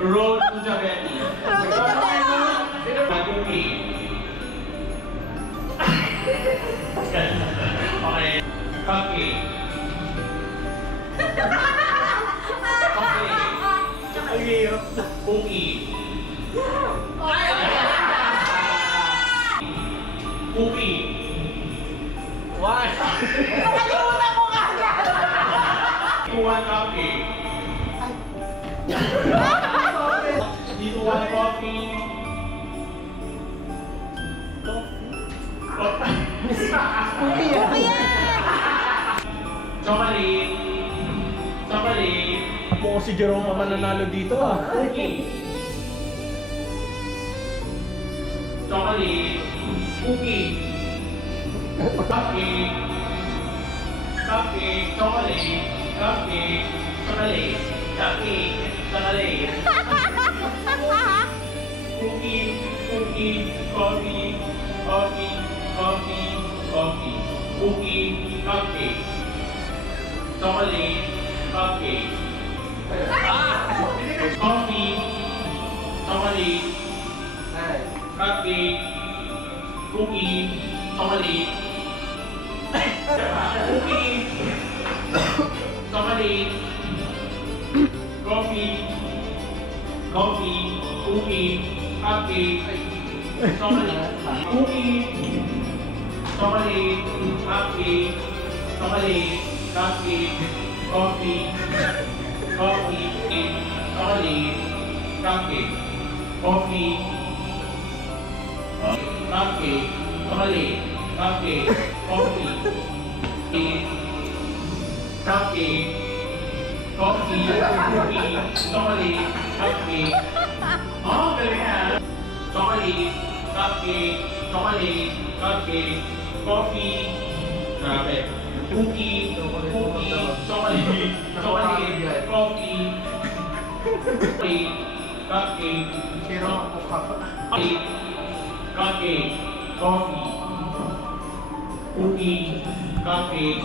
Road to Javetti. Cookie. Okay. Cupcake. Cookie. Cookie. Why? Nakalimutan mo ka agad! One cupcake. Dito one coffee. Cookie yan! Chocolate. Chocolate. Ako si Jerome ang mananalo dito ah. Cookie. Chocolate. Cookie. Cupcake. Cupcake. Chocolate. Cupcake. Chocolate. Cupcake. Chocolate. Cookie. Cookie. Coffee. Coffee. Coffee. Coffee. Cookie. Cupcake. Chocolate. Cupcake. Coffee. Chocolate. Cupcake. Cookie. Chocolate. Cookie. Chocolate. Coffee. Coffee. Cookie. Cupcake. Chocolate. Cookie. Chocolate. Cupcake. Chocolate. Cupcake. Coffee. Coffee. Chocolate. Cupcake. Coffee. Cupcake. Chocolate. Cupcake. Coffee. Cupcake. Coffee. Cookie. Chocolate. Cupcake. Oh, galing na. Chocolate. Cupcake. Chocolate. Cupcake. Coffee. Grabe. Cookie. Cookie. Chocolate. Chocolate. Coffee. Cupcake. Cupcake. Cupcake. Coffee. Cookie. Cupcake.